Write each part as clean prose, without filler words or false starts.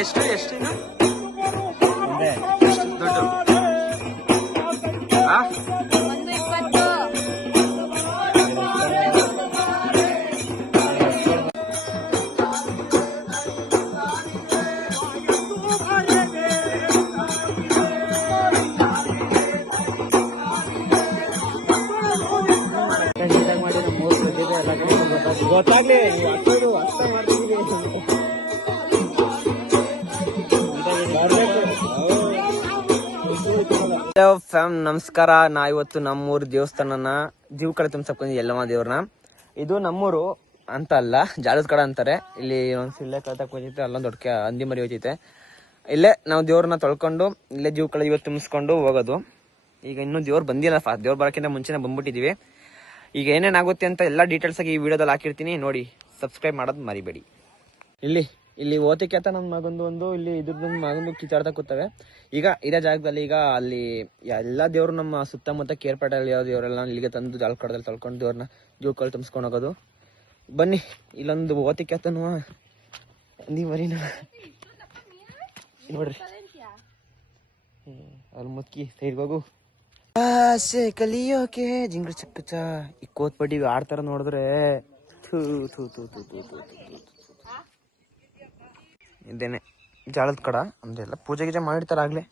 ಎಷ್ಟು ಎಷ್ಟಿನ ಎಷ್ಟು ದುಡ್ಡು? ಗೊತ್ತಾಗ್ಲಿ ಫ್ಯಾಮ್ ನಮಸ್ಕಾರ. ನಾ ಇವತ್ತು ನಮ್ಮೂರು ದೇವಸ್ಥಾನನ ಕಡೆ ತುಂಬಿಸಕೊಂಡಿ ಎಲ್ಲಮ್ಮ ದೇವ್ರನ್ನ. ಇದು ನಮ್ಮೂರು ಅಂತ ಅಲ್ಲ, ಜಾಲದ ಕಡೆ ಅಂತಾರೆ. ಇಲ್ಲಿ ಒಂದ್ ಇಲ್ಲೇ ಕಳ್ತಕ್ ಹೋಗೈತೆ, ಅಲ್ಲೊಂದು ದೊಡ್ಡ ಹಂದಿ ಮರಿ ಹೋಗೈತೆ. ಇಲ್ಲೇ ನಾವು ದೇವ್ರನ್ನ ತೊಳ್ಕೊಂಡು ಇಲ್ಲೇ ಕಡೆ ಇವತ್ತು ತುಂಬಿಸ್ಕೊಂಡು ಹೋಗೋದು. ಈಗ ಇನ್ನೂ ದೇವ್ರು ಬಂದಿಲ್ಲ, ದೇವ್ರು ಬರೋಕ್ಕಿಂತ ಮುಂಚೆನೆ ಬಂದ್ಬಿಟ್ಟಿದೀವಿ. ಈಗ ಏನೇನಾಗುತ್ತೆ ಅಂತ ಎಲ್ಲ ಡೀಟೇಲ್ಸ್ ಆಗಿ ಈ ವಿಡಿಯೋದಲ್ಲಿ ಹಾಕಿರ್ತೀನಿ, ನೋಡಿ. ಸಬ್ಸ್ಕ್ರೈಬ್ ಮಾಡೋದು ಮರಿಬೇಡಿ. ಇಲ್ಲಿ ಓತಿಕೆ ಅಂತ ನನ್ನ ಮಗಂದು ಇಲ್ಲಿ ಇದ್ರದ್ದು ಮಗಂದು ಕಿತ್ತಾಡ್ತಾ ಕೂತವೆ. ಈಗ ಇದೇ ಜಾಗದಲ್ಲಿ ಈಗ ಅಲ್ಲಿ ಎಲ್ಲಾ ದೇವ್ರು ನಮ್ಮ ಸುತ್ತಮುತ್ತ ಕೇರ್ಪೇಟೆಯಲ್ಲಿ ಯಾವ ದೇವರೆಲ್ಲ ಇಲ್ಲಿಗೆ ತಂದು ಜಾಲ ಕಡದಲ್ಲಿ ತೊಳ್ಕೊಂಡು ದೇವ್ರನ್ನ ಜೂಕಲ್ಲಿ ತುಂಬಿಸ್ಕೊಂಡು ಹೋಗೋದು. ಬನ್ನಿ, ಇಲ್ಲೊಂದು ಓತಿಕೆ ಆತನು ನೀ ಮರಿನ ನೋಡ್ರಿ, ಅಲ್ಲಿ ಮುತ್ಕಿ ಸೈಡ್ಗೆ ಹೋಗು. ಆಸೆ ಕಲಿಯೋಕೆ ಜಿಂಗ್ರ ಚಕ್ಕಚ ಈ ಕೋತ್ಪಟ್ಟಿ ಆಡ್ತಾರ ನೋಡಿದ್ರೆ ಇದೇನೆ ಜಾಲದ ಕಡ ಅಂದೆಲ್ಲ ಪೂಜೆ ಗೀಜೆ ಮಾಡಿರ್ತಾರ. ಆಗ್ಲೇ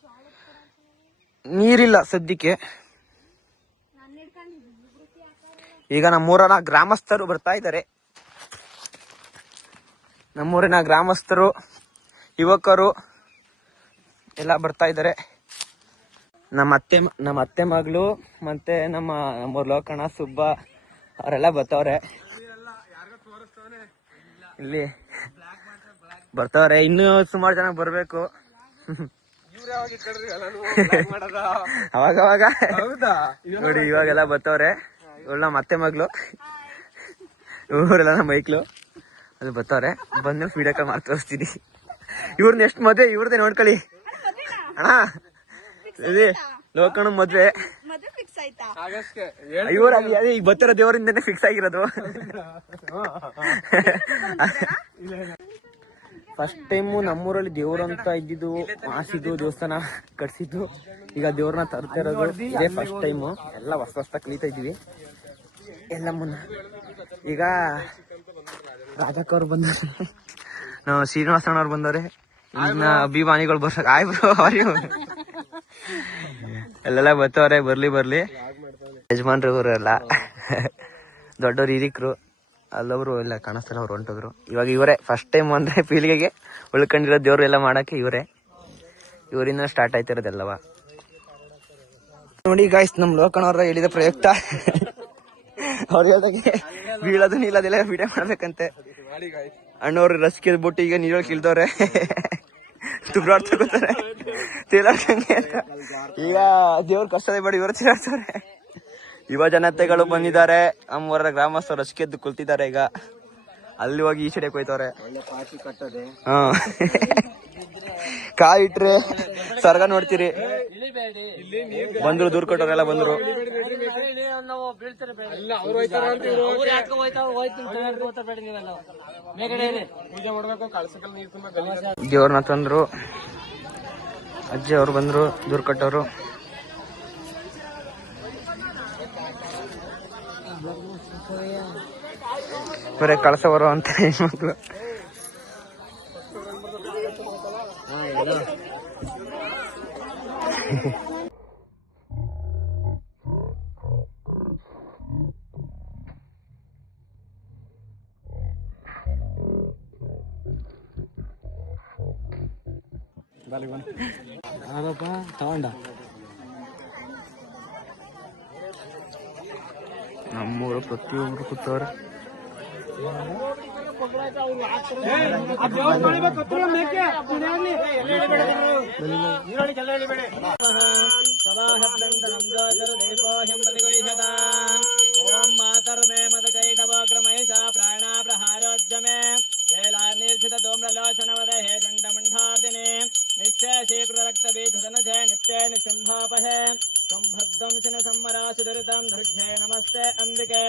ನೀರಿಲ್ಲ ಸದ್ಯಕ್ಕೆ. ಈಗ ನಮ್ಮೂರನ ಗ್ರಾಮಸ್ಥರು ಬರ್ತಾ ಇದ್ದಾರೆ. ನಮ್ಮೂರಿನ ಗ್ರಾಮಸ್ಥರು, ಯುವಕರು ಎಲ್ಲ ಬರ್ತಾ ಇದ್ದಾರೆ. ನಮ್ಮ ಅತ್ತೆ ಮಗಳು ಮತ್ತೆ ನಮ್ಮ ಲೋಕಣ್ಣ ಸುಬ್ಬ ಅವರೆಲ್ಲ ಬರ್ತಾವ್ರೆ. ಇಲ್ಲಿ ಬರ್ತಾವ್ರೆ, ಇನ್ನು ಸುಮಾರು ಜನ ಬರ್ಬೇಕು. ಅವಾಗ ನೋಡಿ ಇವಾಗೆಲ್ಲ ಬರ್ತಾವ್ರೆ. ಇವಳು ನಮ್ಮ ಅತ್ತೆ ಮಗಳು, ಇವರೆಲ್ಲ ನಮ್ಮ ಮೈಕ್ಳು ಅದು ಬರ್ತಾವ್ರೆ. ಬಂದು ವಿಡಿಯೋ ಕಾಲ್ ಮಾಡಿ ತೋರಿಸ್ತೀನಿ. ಇವ್ರನ್ನ ಎಷ್ಟು ಮದ್ವೆ ಇವ್ರದೇ ನೋಡ್ಕೊಳ್ಳಿ ಅಣ್ಣ. ಲೋಕಣ್ಣ ಮದ್ವೆ ಇವ್ರಾಗಿ ಈಗ ಬರ್ತಿರೋ ದೇವರಿಂದನೇ ಫಿಕ್ಸ್ ಆಗಿರೋದು. ಫಸ್ಟ್ ಟೈಮು ನಮ್ಮೂರಲ್ಲಿ ದೇವ್ರು ಅಂತ ಇದ್ದಿದ್ದು, ಮಾಸಿದ್ದು ದೇವಸ್ಥಾನ ಕಟ್ಸಿದ್ದು. ಈಗ ದೇವ್ರನ್ನ ತರ್ತಾ ಇರೋದು ಇದೇ ಫಸ್ಟ್ ಟೈಮು. ಎಲ್ಲ ಹೊಸ ಕಲಿತಾ ಇದ್ವಿ ಎಲ್ಲ ಮುನ್ನ. ಈಗ ರಾಜಕ್ಕವ್ರು ಬಂದವ್ರೆ, ನಾವು ಶ್ರೀನಿವಾಸಣ್ಣವ್ರು ಬಂದವ್ರೆ, ಇನ್ನ ಅಭಿಮಾನಿಗಳು ಬರ್ಸಕ್ ಆಯ್ ಬ್ರೋ ಅಲ್ಲೆಲ್ಲ ಬರ್ತಾವ್ರೆ. ಬರ್ಲಿ ಯಜಮಾನ್ರು ಇವರೆಲ್ಲ ದೊಡ್ಡವ್ರು ಹಿರಿಕರು. ಅಲ್ಲೊಬ್ರು ಎಲ್ಲ ಕಾಣಿಸ್ತಾರ, ಅವ್ರು ಹೊಂಟೋದ್ರು. ಇವಾಗ ಇವರೇ ಫಸ್ಟ್ ಟೈಮ್ ಅಂದ್ರೆ ಪೀಳಿಗೆಗೆ ಉಳ್ಕೊಂಡಿರೋ ದೇವ್ರು ಎಲ್ಲ ಮಾಡಕ್ಕೆ ಇವರಿಂದ ಸ್ಟಾರ್ಟ್ ಆಯ್ತಿರೋದೆಲ್ಲವ. ನೋಡಿ ಗಾಯ್ಸ್, ನಮ್ ಲೋಕಣ್ಣವ್ರ ಹೇಳಿದ ಪ್ರಯುಕ್ತ ಅವ್ರು ಹೇಳ್ದಾಗೆ ಬೀಳೋದು ನೀಲೋದೆಲ್ಲ ವಿಡಿಯೋ ಮಾಡ್ಬೇಕಂತೆ. ಅಣ್ಣವ್ರು ರಸ್ಕಿದ್ ಬಿಟ್ಟು ಈಗ ನೀರೊಳಗೆ ಇಳ್ದವ್ರೆ, ತುಬ್ರಾಡ್ತಾರೆ ತೇಲಾಡ್ಸಂಗೆ ಅಂತ. ಈಗ ದೇವ್ರ ಕಷ್ಟದ ಬೇಡ ಇವರು ತೇಲಾಡ್ತಾರೆ. ಯುವ ಜನತೆಗಳು ಬಂದಿದ್ದಾರೆ. ನಮ್ಮೂರ ಗ್ರಾಮಸ್ಥರು ರಸ್ಕೆದ್ದು ಕುಳ್ತಿದ್ದಾರೆ. ಈಗ ಅಲ್ಲಿ ಹೋಗಿ ಈ ಸೈಡ್ ಹೋಯ್ತವ್ರೆ. ಕಾಯಿ ಇಟ್ರೆ ಸರ್ಗ ನೋಡ್ತೀರಿ. ಬಂದ್ರು ದೂರ್ ಕೊಟ್ಟವ್ರೆಲ್ಲ ಬಂದ್ರು. ದೇವ್ರನ್ನ ತಂದ್ರು, ಅಜ್ಜಿ ಅವ್ರು ಬಂದ್ರು, ದೂರ್ ಕಟ್ಟವ್ರು. ಬರೇ ಕಳಸ ಬರೋ ಅಂತ ಹೆಣ್ಮಕ್ಳು. ತಗೊಂಡ ನಮ್ಮೂರು ಪ್ರತಿಯೊಬ್ರು ಕೂತವ್ರೆ. नमस्ते अंबिके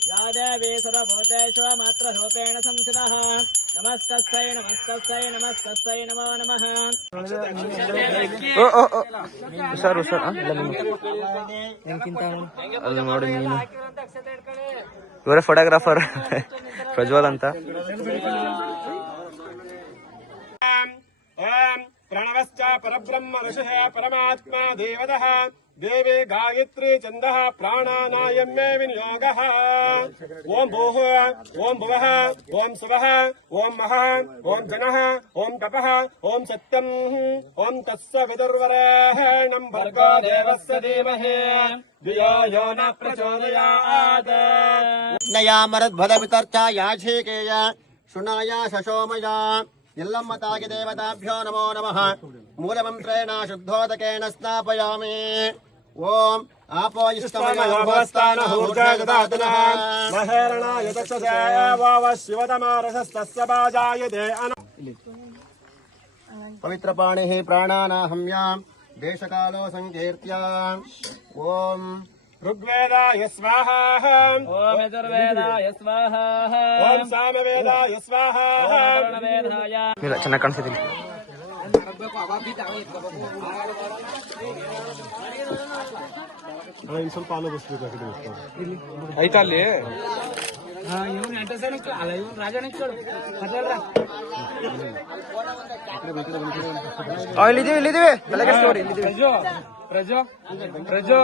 या देवी सर्वभूतेषु मात्ररूपेण संस्थितः नमस्तस्यै नमस्तस्यै नमस्तस्यै नमो नमः ಹುಷಾರು ಅಲ್ಲಿ ನೋಡಿ ನೀನು ಇವರೇ ಫೋಟೋಗ್ರಾಫರ್ ಪ್ರಜ್ವಲ್ ಅಂತ प्रणवश्च परब्रह्म ऋषिः परमात्मा देवतः देवी गायत्री छन्दः प्राणानायं मे विनियोगः ॐ भूः ॐ भुवः ॐ सुवः ॐ महः ॐ जनः ॐ तपः ॐ सत्यम् ॐ तत्सवितुर्वरेण्यं भर्गो देवस्य धीमहि धियो यो न प्रचोदयात् नयामरद्भदवितर्चा याझीकेय शृणाया शशोमया यल्लम्म तागे देवताभ्यो नमो नमः मूलमन्त्रेण शुद्धोदकेन स्नापयामि ओम आपो इष्टमयोभस्तानः ऊर्जागदातनः महेरणाय दक्षसे वाव शिवतमारसस्तस्य बाजायते पवित्रपाणिः प्राणानाहम्या देशकालो संकीर्त्य ओम ऋग्वेदाय स्वाहा ओम यजुर्वेदाय स्वाहा ओम सामवेदाय स्वाहा ಇಲ್ಲ ಚೆನ್ನಾಗಿ ಕಾಣಿಸ್ತಿದೆ ಸ್ವಲ್ಪ ಆಲೋ ಬಸ್ಬೇಕು ಆಯ್ತಾ ಅಲ್ಲಿ ಇಲ್ಲಿದ್ದೀವಿ ತಲೆಗೆ ಸ್ಟೋರಿ ಇಲ್ಲಿದ್ದೀವಿ ಪ್ರಜೋ ಪ್ರಜೋ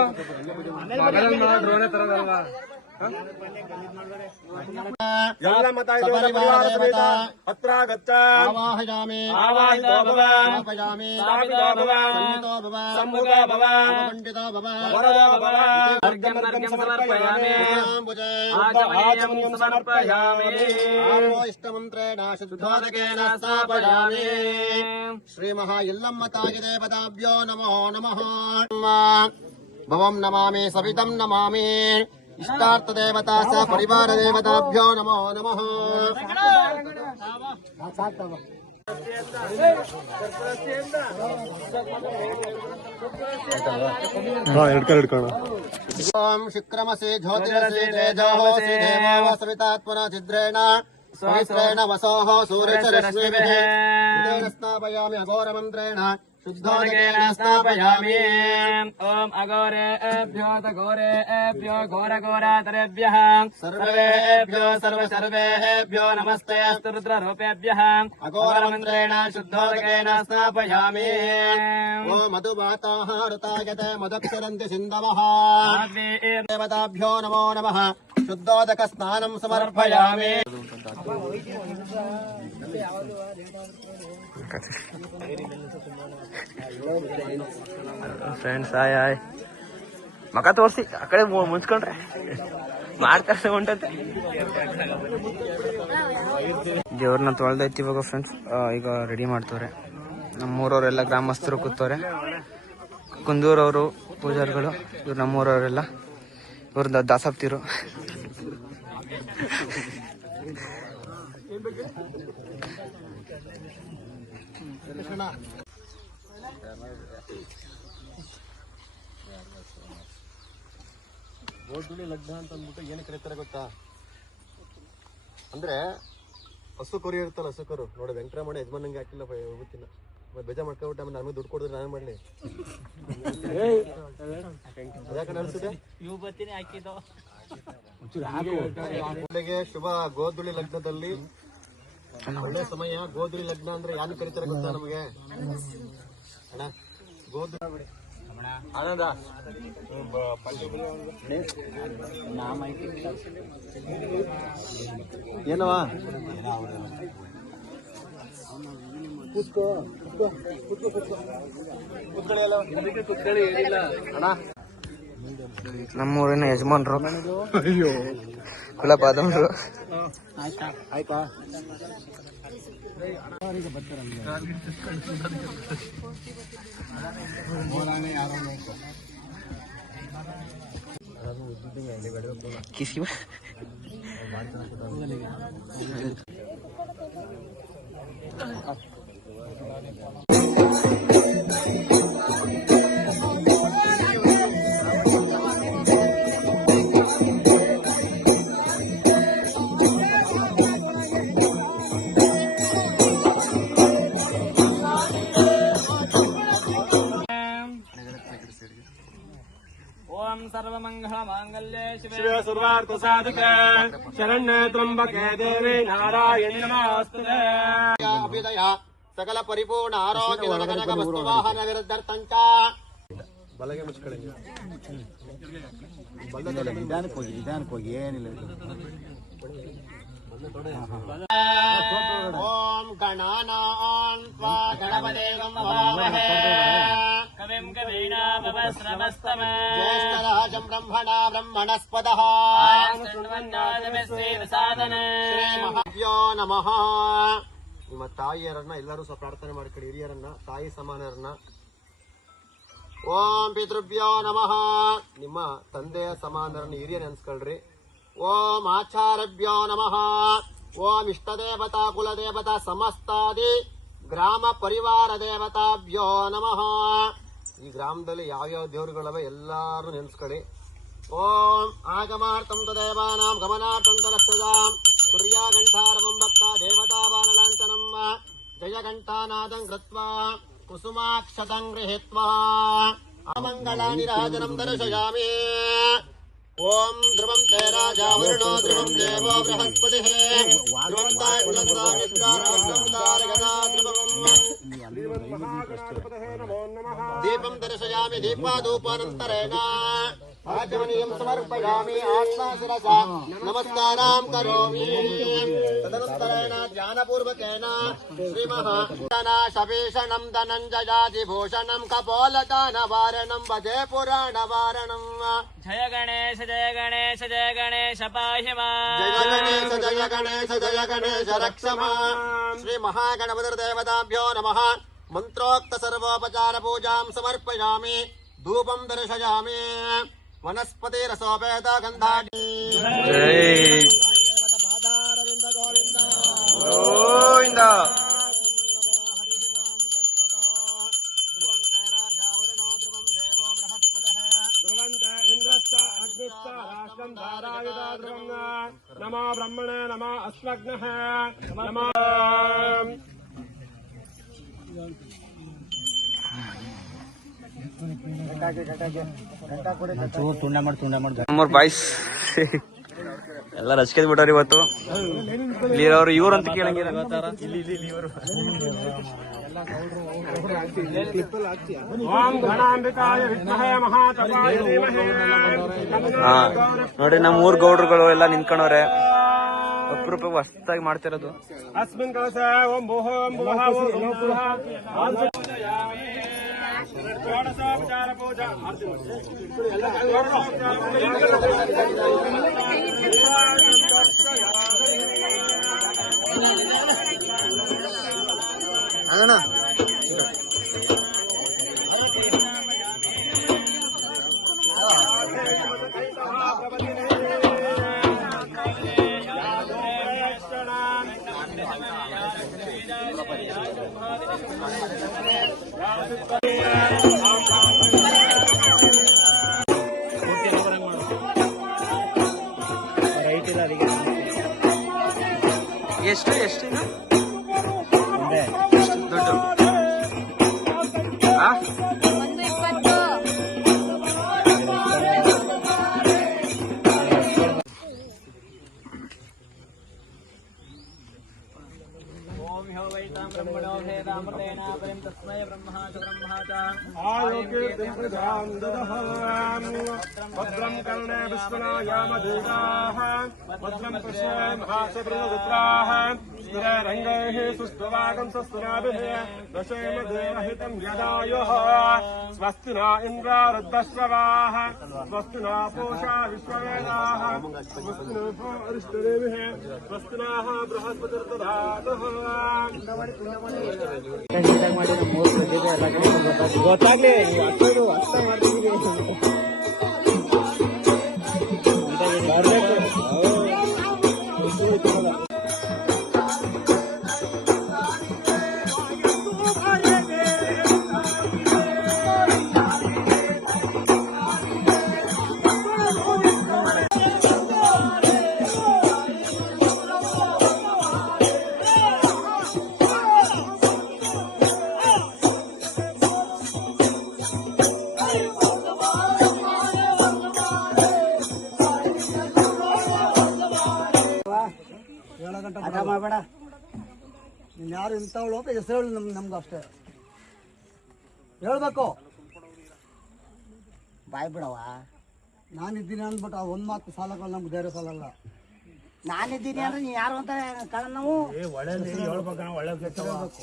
ಡ್ರೋನೆ ತರದಲ್ವಾ अत्र गच्छ आवाहयामि आवाहितो भव स्थापयामि स्थापितो भव संहितो भव सम्मुखो भव पंडितो भव वरदो भव अर्घ्यं समर्पयामि आम्बुजे आचमनीयं समर्पयामि आपो इष्टमन्त्रेण शुद्धोदकेन स्थापयामि श्रीमहा यल्लम्म तागे देवताभ्यो नमो नमः भवं नमामि सवितं नमामि इष्टार्थ देवता स परिवार देवताभ्यो नमो नमः ओम शुक्रमसे ज्योतिरसे तेजोहोसि देवो सवितात्मना छिद्रेण पवित्रेण वसोः सूर्यरश्मिभिः स्नापयामि अघोरमन्त्रेण शुद्धोदकेन स्नापयामि ओम अघोरेभ्यो घोरेभ्यो घोरघोरातरेभ्यः सर्वेभ्यो सर्वेभ्यो नमस्ते अस्तु रुद्ररूपेभ्यः अघोरमन्त्रेण शुद्धोदकेन स्नापयामि ओ मधुवाताः ऋतायते मदक्षरन्ति सिन्धवः देवताभ्यो नमो नमः शुद्धोदक स्नानं समर्पयामि ಫ್ರೆಂಡ್ಸ್ ಆಯ್ ಮಕ ತೋರಿಸಿ ಆ ಕಡೆ ಮುಂಚ್ಕೊಂಡ್ರೆ ಮಾಡ್ತಾರೆ ಹೊಂಟಂತೆ ದೇವ್ರನ್ನ ತೊಳೆದೈತಿ ಇವಾಗ ಫ್ರೆಂಡ್ಸ್ ಈಗ ರೆಡಿ ಮಾಡ್ತವ್ರೆ ನಮ್ಮೂರವರೆಲ್ಲ ಗ್ರಾಮಸ್ಥರು ಕೂತವ್ರೆ ಕುಂದೂರವರು ಪೂಜಾರಿಗಳು ಇವ್ರು ನಮ್ಮೂರವರೆಲ್ಲ ಇವ್ರ ದಾಸಪ್ತಿರು ಗೋಧುಳಿ ಲಗ್ನ ಅಂತ ಅಂದ್ಬಿಟ್ಟು ಏನು ಕರೀತಾರೆ ಗೊತ್ತಾ ಅಂದ್ರೆ ಹಸು ಕರು ಇರ್ತಲ್ಲ ಹಸು ಕರು ನೋಡಿ ವೆಂಕಟರಮಣ ಯಜಮಾನಂಗೆ ಹಾಕಿಲ್ಲ ಹೋಗುತ್ತಿಲ್ಲ ಬೇಜ ಮಾಡ್ಕೊಬಿಟ್ಟು ಆಮೇಲೆ ನಮಗೆ ದುಡ್ಡು ಕೊಡಿದ್ರೆ ನಾನು ಮಾಡಲಿ ಅದ್ಯಾಕೆ ಅನಿಸುತ್ತೆ ಶುಭ ಗೋಧುಳಿ ಲಗ್ನದಲ್ಲಿ ಒಳ್ಳೆ ಸಮಯ ಗೋಧುಳಿ ಲಗ್ನ ಅಂದ್ರೆ ಯಾರು ಕರೀತಾರೆ ಗೊತ್ತಾ ನಮಗೆ ಅಣ್ಣ ಗೋಧುಳಿ ಆನಂದ ಏನವಾ ನಮ್ಮೂರಿನ ಯಜಮಾನ್ರು ಕುಲಪಾದವರು ಆಯ್ತಾ ಕಿಸಿ ಸರ್ವಾರ್ಥ ಸಾಧಕೆ ಶರಣ್ಯೇ ತ್ರ್ಯಂಬಕೆ ದೇವಿ ನಾರಾಯಣಿ ನಮೋಸ್ತುತೇ. ಅಭ್ಯುದಯ ಸಕಲ ಪರಿಪೂರ್ಣ ಆರೋಗ್ಯ ಕನಕ ವಸ್ತು ವಾಹನ ವಿರುದ್ಧರ್ಥಂಚ ಬಲಗೆ ಮುಚ್ಕೊಳ್ಳಿ. ನಿಧಾನಕ್ಕೆ ಹೋಗಿ ಏನಿಲ್ಲ. ಓಂ ಗಣಾನಾಂ ತ್ವಾ ಗಣಪತಿಂ ಹವಾಮಹೇ ಕವಿಂ ಕವೀನಾಮುಪಸ್ರವಸ್ತಮೇ ಜ್ಯೇಷ್ಠರಾಜಂ ಬ್ರಹ್ಮಣಾ ಬ್ರಹ್ಮಣಸ್ಪದಃ ಸಾಧನೆ ಶ್ರೀಮಹಾಭ್ಯೋ ನಮಃ. ನಿಮ್ಮ ತಾಯಿಯರನ್ನ ಎಲ್ಲರೂ ಸಹ ಪ್ರಾರ್ಥನೆ ಮಾಡ್ಕೊಳ್ಳಿ. ಹಿರಿಯರನ್ನ, ತಾಯಿ ಸಮಾನರನ್ನ. ಓಂ ಪಿತೃಭ್ಯೋ ನಮಃ. ನಿಮ್ಮ ತಂದೆಯ ಸಮಾನರನ್ನ ಹಿರಿಯರ ನೆನ್ಸ್ಕೊಳ್ರಿ. ಓಂ ಆಚಾರ್ಯಭ್ಯೋ ನಮಃ. ಓಂ ಇಷ್ಟದೇವತಾ ಕುಲದೇವತಾ ಸಮಸ್ತಾದಿ ಗ್ರಾಮ ಪರಿವಾರ ದೇವತಾಭ್ಯೋ ನಮಃ. ಈ ಗ್ರಾಮದಲ್ಲಿ ಯಾವ್ಯಾವ ದೇವರುಗಳವೆ ಎಲ್ಲಾರು ನೆನ್ಸ್ಕೊಳ್ಳಿ. ಓಂ ಆಗಮಾರ್ಥಂ ತದೇವಾನಾಂ ಗಮನಾರ್ಥಂ ತರಕ್ಷದಾಂ ಕುರ್ಯಾಘಂಟಾರವಂ ಭಕ್ತ ದೇವತಾವಾನಲಾಂಛನಂ ಜಯಘಂಟಾನಾದಂ ಕೃತ್ವಾ ಕುಸುಮಾಕ್ಷತಂ ಗೃಹೀತ್ವಾ ಅಮಂಗಳಾನಿ ರಾಜನಂ ದರ್ಶಯಾಮಿ. ಓಂ ಧ್ರುವಂ ತೇ ರಾಜಾ ವರುಣೋ ಧ್ರುವಂ ದೇವೋ ಬೃಹಸ್ಪತಿಃ ಧ್ರುವಂ ದೀಪಂ ದರ್ಶಯಾಮಿ. ದೀಪಾಧೂಪಾನಂತರೇಣ ಆಚಮನೀಯಂ ಸಮರ್ಪಯಾಮಿ. ಆತ್ಮಾಶಿರಸಾ ನಮಸ್ಕಾರಾಂ ಕರೋಮಿ. ತದನಂತರೇಣ ಧ್ಯಾನಪೂರ್ವಕೇನ ಶ್ರೀಮಹಾಶಭೀಷಣಂ ಧನಂಜಯಾದಿಭೂಷಣಂ ಕಪೋಲದಾನವಾರಣಂ ಭಜೆ ಪುರಾಣವಾರಣಂ. ಜಯ ಗಣೇಶ ಜಯ ಗಣೇಶ ಜಯ ಗಣೇಶ ಪಾಹಿ ಮಾಂ. ಜಯ ಗಣೇಶ ಜಯ ಗಣೇಶ ಜಯ ಗಣೇಶ ರಕ್ಷ ಮಾಂ. ಶ್ರೀ ಮಹಾಗಣಪತಿರ್ದೇವತಾಭ್ಯೋ ನಮಃ. ಮಂತ್ರೋಕ್ತ ಸರ್ವೋಪಚಾರ ಪೂಜಾಂ ಸಮರ್ಪಯಾಮಿ. ಧೂಪಂ ದರ್ಶಯಾಮಿ. ವನಸ್ಪತಿ ರಸೋಪೇತ ಗಂಧಾಢ್ಯ ಪಾದಾರವಿಂದ ಗೋವಿಂದ ಗೋವಿಂದ. ನಮೋ ಬ್ರಹ್ಮಣೇ ನಮೋ ಅಸ್ಮಗ್ನಃ ನಮೋ ನಮ್ಮೂರ್ ಬಾಯ್ಸ್ ಎಲ್ಲ ರಚಿಕೆದ್ ಬಿಟ್ಟವ್ರು ಇವತ್ತು. ಇಲ್ಲಿರೋರು ಇವ್ರು ಅಂತ ಕೇಳಂಗಿಲ್ಲ. ಓಂ ಗಣಾಂಬಿಕಾಯ ವಿದ್ಮಹೇ ಮಹಾತಪಾಯ ಧೀಮಹಿ. ಹಾ ನೋಡಿ, ನಮ್ಮ ಊರ್ ಗೌಡ್ರುಗಳು ಎಲ್ಲ ನಿಂತ್ಕೊಂಡವ್ರೆ. ಅಪರೂಪ ಹೊಸದಾಗಿ ಮಾಡ್ತಿರೋದು. ಅಸ್ಮಿನ್ ಕಲಶ ಓಂ ಭೂಃ ಓಂ ಭುವಃ ಓಂ ಭುವಃ ಷೋಡಶೋಪಚಾರ ಪೂಜಾ ಎಷ್ಟು ದುಡ್ಡು? भद्रं कर्णे विश्वनायामदेवाः भद्रं पश्ये महाशब्दरुद्राः स्थिरैरङ्गैः सुष्ठुवागं स्वस्तिनाभिः दशेम देवहितं यदायुः स्वस्ति न इन्द्रा रुद्रश्रवाः स्वस्ति न पूषा विश्ववेदाः स्वस्ति नः अरिष्टदेविः स्वस्ति नः बृहस्पतिर्दधातुः. ಗೊತ್ತಾಗ್ಲಿ ಅಷ್ಟು ಅರ್ಥ ಮಾಡ್ತಿದ್ದೀವಿ. ಹಠ ಮಾಡಬೇಡ. ನೀನು ಯಾರು ಇಂಥವಳು ಅಂತ ಹೆಸರು ಹೇಳಿ ನಮ್ಗೆ ಅಷ್ಟೇ ಹೇಳ್ಬೇಕು. ಬಾಯ್ ಬಿಡವ, ನಾನಿದ್ದೀನಿ ಅಂದ್ಬಿಟ್ಟು ಒಂದು ಮಾತು ಸಾಲಗಳು ನಮ್ಗೆ ಬೇರೆ ಸಾಲಲ್ಲ. ನಾನಿದ್ದೀನಿ ಅಂದ್ರೆ ನೀ ಯಾರು ಅಂತ ಕಾರಣ ನಾವು ಹೇಳ್ಬೇಕು.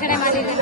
ಕಡೆ ಮಾಡಿದ್ರೆ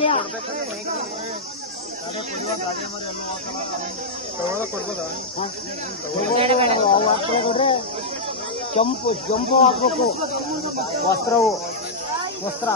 ಹಾಕ್ತೀಯಾ? ಅವು ಹಾಕ್ತಾರೆ ನೋಡ್ರಿ, ಕೆಂಪು ಹಾಕ್ಬೇಕು. ವಸ್ತ್ರ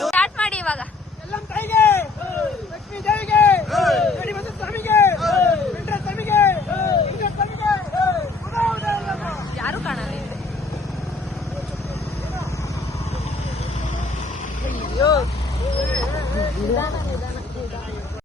ಸ್ಟಾರ್ಟ್ ಮಾಡಿ ಇವಾಗ.